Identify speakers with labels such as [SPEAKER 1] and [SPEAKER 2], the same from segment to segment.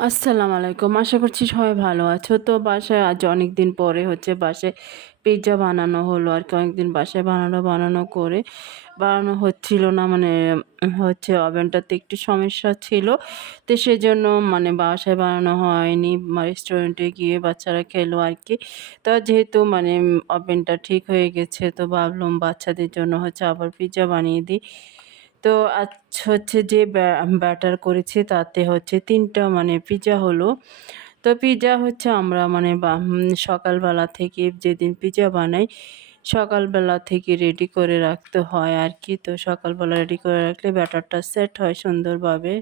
[SPEAKER 1] আসসালামু আলাইকুম। আশা করছি সবাই ভালো আছো। তো বাসায় আজ অনেক দিন পরে হচ্ছে বাসায় পিৎজা বানানো হলো। আর কি অনেকদিন বাসায় বানানো বানানো করে বানানো হচ্ছিল না। মানে হচ্ছে ওভেনটাতে একটু সমস্যা ছিল। তো সেজন্য মানে বাসায় বানানো হয়নি। রেস্টুরেন্টে গিয়ে বাচ্চারা খেলো আর কি। তো যেহেতু মানে ওভেনটা ঠিক হয়ে গেছে, তো ভাবলাম বাচ্চাদের জন্য হচ্ছে আবার পিৎজা বানিয়ে দিই। তো আজ হচ্ছে যে ব্যাটার করেছি, তাতে হচ্ছে তিনটা মানে পিজা হলো। তো পিজা হচ্ছে আমরা মানে সকালবেলা থেকে যেদিন পিজা বানাই, সকালবেলা থেকে রেডি করে রাখতে হয় আর কি। তো সকালবেলা রেডি করে রাখলে ব্যাটারটা সেট হয় সুন্দরভাবে।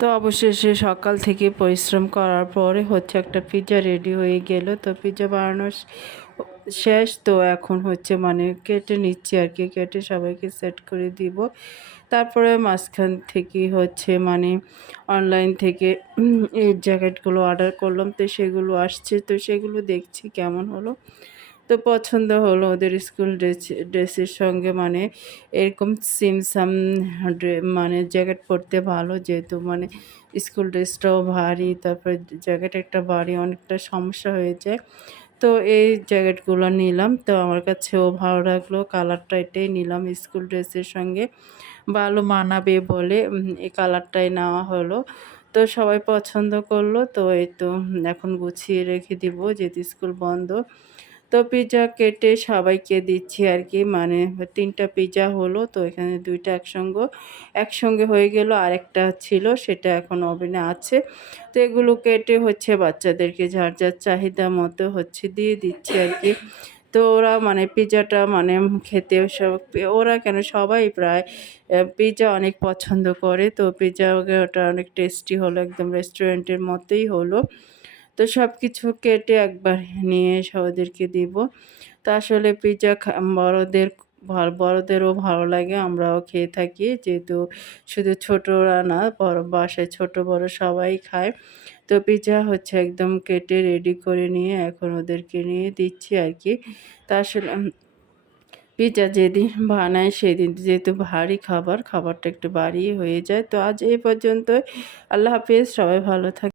[SPEAKER 1] তো অবশেষে সকাল থেকে পরিশ্রম করার পরে হচ্ছে একটা পিৎজা রেডি হয়ে গেল। তো পিৎজা বানানোর শেষ। তো এখন হচ্ছে মানে কেটে নিচ্ছি আর কি, কেটে সবাইকে সেট করে দিব। তারপরে মাঝখান থেকে হচ্ছে মানে অনলাইন থেকে এই জ্যাকেটগুলো অর্ডার করলাম। তো সেগুলো আসছে। তো সেগুলো দেখছি কেমন হলো। তো পছন্দ হলো ওদের স্কুল ড্রেস ড্রেসের সঙ্গে মানে এরকম সিমসাম মানে জ্যাকেট পরতে ভালো। যেহেতু মানে স্কুল ড্রেসটাও ভারী, তারপর জ্যাকেট একটা ভারী, অনেকটা সমস্যা হয়ে যায়। তো এই জ্যাকেটগুলো নিলাম। তো আমার কাছেও ভালো লাগল। কালারটা এটাই নিলাম স্কুল ড্রেসের সঙ্গে। ভালো মানাবে বলে এই কালারটাই নেওয়া হলো। তো সবাই পছন্দ করল। তো এই তো এখন গুছিয়ে রেখে দিব, যেহেতু স্কুল বন্ধ। তো পিৎজা কেটে সবাইকে দিচ্ছি আর কি। মানে তিনটা পিৎজা হলো, তো এখানে দুইটা একসঙ্গে একসঙ্গে হয়ে গেল। আরেকটা ছিল, সেটা এখন ওভেনে আছে। তো এগুলো কেটে হচ্ছে বাচ্চাদেরকে যার যার চাহিদা মতো হচ্ছে দিয়ে দিচ্ছি আর কি। তো ওরা মানে পিৎজাটা মানে খেতে সব, ওরা কেন সবাই প্রায় পিৎজা অনেক পছন্দ করে। তো পিৎজা ওটা অনেক টেস্টি হলো, একদম রেস্টুরেন্টের মতোই হলো। তো সব কিছু কেটে একবার নিয়ে এসে ওদেরকে দিব। তো আসলে পিৎজা বড়দের বড়দেরও ভালো লাগে, আমরাও খেয়ে থাকি। যেহেতু শুধু ছোটরা না, বড়, বাসায় ছোট, বড় সবাই খায়। তো পিৎজা হচ্ছে একদম কেটে রেডি করে নিয়ে এখন ওদেরকে নিয়ে দিচ্ছি আর কি তা আসলে পিৎজা যেদিন বানায় সেদিন যেহেতু ভারী খাবার, খাবারটা একটু বাড়িয়ে হয়ে যায়। তো আজ এই পর্যন্তই। আল্লাহ হাফিজ, সবাই ভালো থাকে